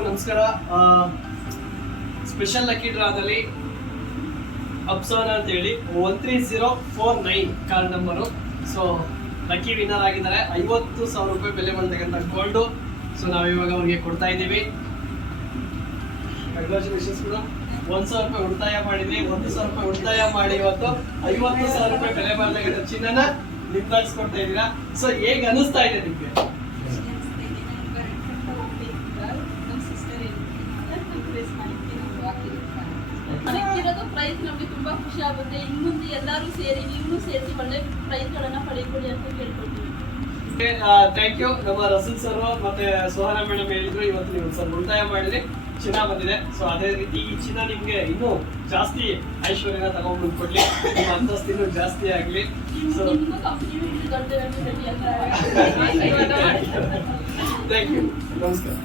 ಎಲ್ರಿಗೂ ನಮಸ್ಕಾರ. Special lucky ಡ್ರಾದಲ್ಲಿ ಅಪ್ಸೋನಾ ಅಂತ ಹೇಳಿ 13049 card number. So lucky winner ಆಗಿದ್ದಾರೆ. 50,000 ರೂಪಾಯಿ ಬೆಲೆ ಬಂದತಕ್ಕಂಥ ಗೋಲ್ಡು. ಸೊ ನಾವಿವಾಗ ಅವ್ರಿಗೆ ಕೊಡ್ತಾ ಇದ್ದೀವಿ. ಕಂಗ್ರಾಚುಲೇಷನ್ಸ್ ಕೂಡ. 1,000 ರೂಪಾಯಿ ಉಳಿತಾಯ ಮಾಡಿದ್ವಿ. 1,000 ರೂಪಾಯಿ ಉಳಿತಾಯ ಮಾಡಿ ಇವತ್ತು 50,000 ರೂಪಾಯಿ ಬೆಲೆ ಬಂದತಕ್ಕಂಥ ಚಿನ್ನನ ನಿಮ್ದಾಗಿಸ್ಕೊಡ್ತಾ ಇದ್ದೀರಾ. ಸೊ ಹೇಗೆ ಅನಿಸ್ತಾ ಇದೆ ನಿಮ್ಗೆ? ಸಿಕ್ಕಿರೋದು ಪ್ರೈಸ್ ನಮಗೆ ತುಂಬಾ ಖುಷಿ ಆಗುತ್ತೆ. ಇನ್ನು ಮುಂದೆ ಎಲ್ಲರೂ ಸೇರಿ ನೀವು ಸೇರಿಸಿ ಒಳ್ಳೆ ಪ್ರೈಸ್ ಗಳನ್ನ ಪಡೆದುಕೊಳ್ಳಿ ಅಂತ ಕೇಳ್ಕೊಳ್ತೀವಿ. Thank you. ನಮ್ಮ ರಸೂಲ್ ಸರ್ ಮತ್ತೆ ಸೋಹನಾ ಮೇಡಮ್ ಹೇಳಿದ್ರು ಇವತ್ತು ನೀವು ಸ್ವಲ್ಪ ಉಳಿತಾಯ ಮಾಡಿದ್ರೆ ಚಿನ್ನ ಬಂದಿದೆ. ಸೊ ಅದೇ ರೀತಿ ಈ ಚಿನ್ನ ನಿಮ್ಗೆ ಇನ್ನೂ ಜಾಸ್ತಿ ಐಶ್ವರ್ಯನ ತಗೊಂಡು ಕೊಡ್ಲಿ, ನಿಮ್ಮ ಅಂತಸ್ತು ಇನ್ನೂ ಜಾಸ್ತಿ ಆಗ್ಲಿ. So thank you. ನಮಸ್ಕಾರ.